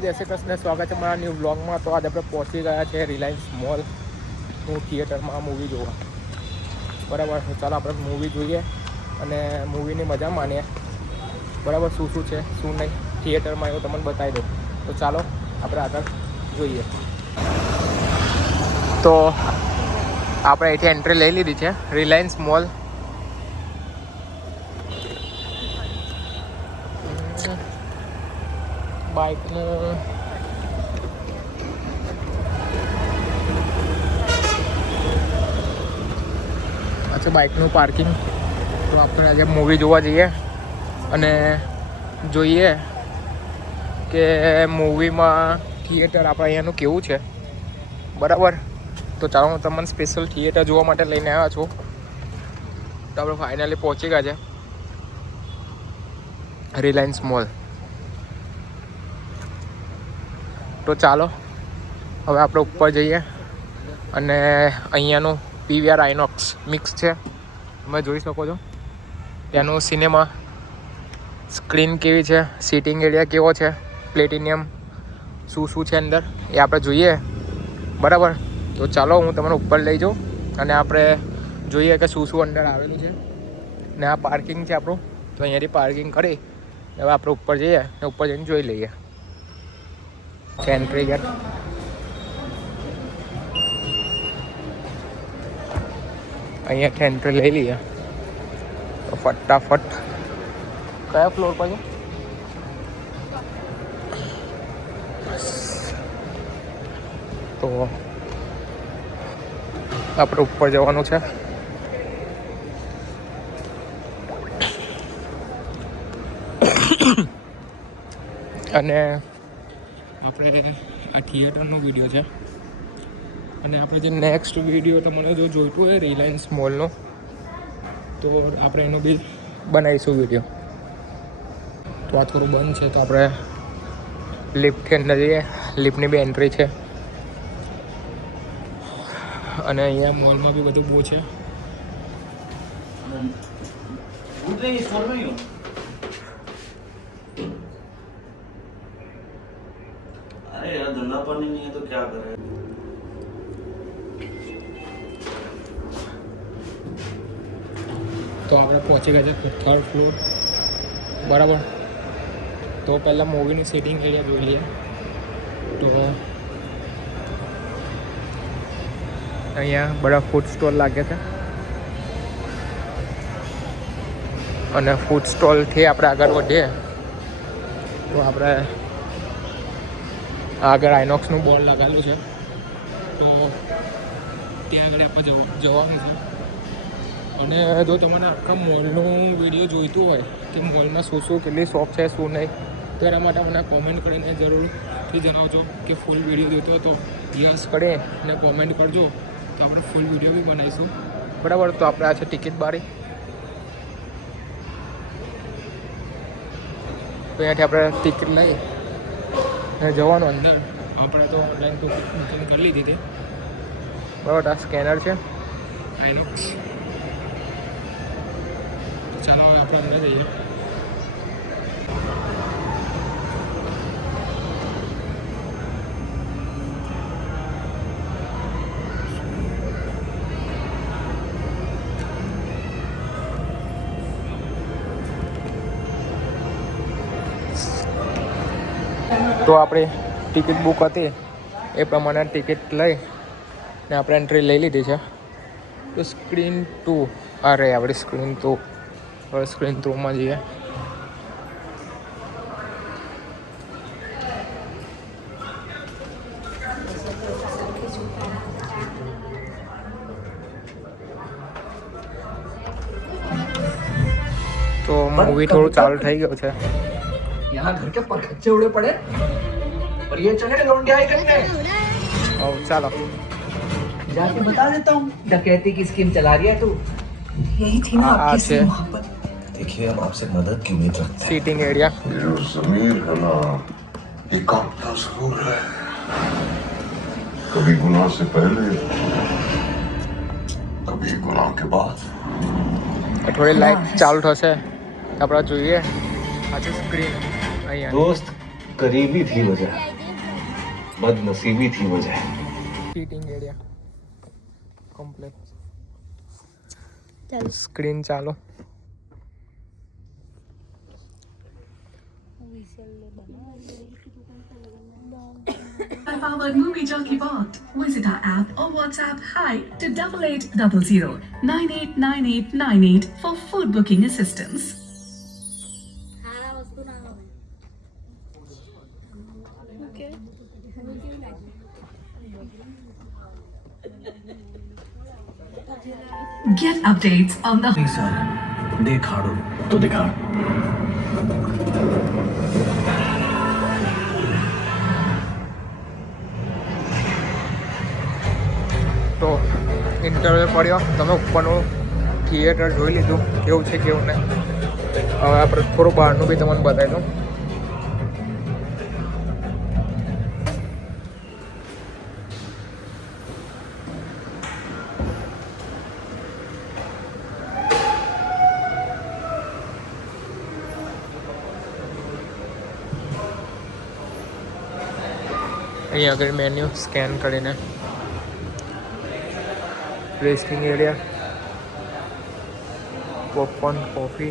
જય શ્રી કૃષ્ણ, સ્વાગત છે મારા ન્યૂ બ્લોગમાં. તો આજે આપણે પહોંચી ગયા છે રિલાયન્સ મોલનું થિયેટરમાં મૂવી જોવા. બરાબર, તો ચાલો આપણે મૂવી જોઈએ અને મૂવીની મજા માણીએ. બરાબર, શું શું છે શું નહીં થિયેટરમાં એવું તમને બતાવી દઉં. તો ચાલો આપણે આગળ જોઈએ. તો આપણે અહીંથી એન્ટ્રી લઈ લીધી છે રિલાયન્સ મોલ. બાઇકનું અચ્છા, બાઇકનું પાર્કિંગ. તો આપણે આજે મૂવી જોવા જઈએ અને જોઈએ કે મૂવીમાં થિયેટર આપણે અહીંયાનું કેવું છે. બરાબર, તો ચાલો હું તમને સ્પેશિયલ થિયેટર જોવા માટે લઈને આવ્યા છું. તો આપણે ફાઇનલી પહોંચી ગયા છે રિલાયન્સ મોલ. તો ચાલો હવે આપણે ઉપર જઈએ અને અહીંયાનું પીવીઆર આઇનોક્સ મિક્સ છે, તમે જોઈ શકો છો. ત્યાંનું સિનેમા સ્ક્રીન કેવી છે, સીટિંગ એરિયા કેવો છે, પ્લેટિનિયમ શું શું છે અંદર એ આપણે જોઈએ. બરાબર, તો ચાલો હું તમને ઉપર લઈ જાઉં અને આપણે જોઈએ કે શું શું અંદર આવેલું છે. ને આ પાર્કિંગ છે આપણું, તો અહીંયાથી પાર્કિંગ કરી હવે આપણે ઉપર જઈએ અને ઉપર જઈને જોઈ લઈએ. Entry gate. અહીંયા એન્ટ્રી લઈ લઈએ તો ફટાફટ. કયા ફ્લોર પર છે? તો આપણે ઉપર જવાનું છે. અને આપણે આ થિયેટરનો વિડીયો છે અને આપણે જે નેક્સ્ટ વિડીયો તમને જો જોઈતું હોય રિલાયન્સ મોલનો, તો આપણે એનું બી બનાવીશું વિડીયો. તો આ થોડું બંધ છે, તો આપણે લિફ્ટથી અંદર જઈએ. લિફ્ટની બી એન્ટ્રી છે અને અહીંયા મોલમાં બી બધું બહુ છે. अरे यार धंधा पानी नहीं है तो क्या करे. તો આપણે પહોંચી ગયા છે થર્ડ ફ્લોર. બરાબર, તો પહેલાં મૂવીની સીટિંગ એરિયા જોઈ લઈએ. તો અહીંયા બધા ફૂડ સ્ટોલ લાગે છે અને ફૂડ સ્ટોલથી આપણે આગળ વધીએ તો આપણે આગળ આઇનોક્સનું બોર્ડ લગાવેલું છે, તો ત્યાં આગળ આપણે જવાનું છે. અને જો તમારે આખા મોલનું વિડીયો જોઈતું હોય કે મોલમાં શું શું કેટલી શોપ છે શું નહીં, તો એના માટે મને કોમેન્ટ કરીને જરૂરથી જણાવજો કે ફૂલ વિડીયો જોઈતો હતો. યસ કરીને કોમેન્ટ કરજો તો આપણે ફૂલ વિડીયો બી બનાવીશું. બરાબર, તો આપણે આ છે ટિકિટ બારી. તો અહીંયાથી આપણે ટિકિટ લઈ અને જવાનું અંદર. આપણે તો ઓનલાઈન તો બુકિંગ કરી લીધી હતી. બરાબર, આ સ્કેનર છે આઇનોક્સ. ચાલો હવે આપણે અંદર જઈએ. તો આપણી ટિકિટ બુક હતી એ પ્રમાણે ટિકિટ લઈ ને આપણે એન્ટ્રી લઈ લીધી છે. તો સ્ક્રીન 2 અરે આપણી સ્ક્રીન 2. હવે સ્ક્રીન 2માં જઈએ. તો મૂવી થોડું ચાલુ થઈ ગયું છે. यहाँ घर के परखच्चे उड़े पड़े और ये चले लौंडिया ही कहीं गए. ચાલો जाके बता देता हूँ डकैती की स्कीम चला रही है तू. यही थी ना आपकी अच्छे मोहब्बत. देखिए हम आपसे मदद की उम्मीद रखते हैं. Seating area. ये जो जमीर है ना, ये कांपता जरूर है, कभी गुनाह से पहले, कभी गुनाह के बाद. થોડી લાઈટ ચાલુ થશે આપણે જોઈએ. આજે સ્ક્રીન અહીંયા दोस्त करीबी थी वजह, बदनसीबी थी वजह. Sitting area complete. ચાલ સ્ક્રીન ચાલો. Powered movie jockey bot. Visit our app or WhatsApp hi to 8800 989898 for food booking assistance. આ વસ્તુ ના આવે okay Get updates on the नहीं सर दिखाड़ो तो दिखाड़. તો ઇન્ટરવ્યૂ પડ્યો, તમે ઉપરનું થિયેટર જોઈ લીધું કેવું છે કેવું નહીં. હવે આપણે થોડું બહારનું બી તમને બતાવી દઉં. અહીંયા આગળ મેન્યુ સ્કેન કરીને રેસ્ટિંગ એરિયા, પોપકોર્ન, કોફી,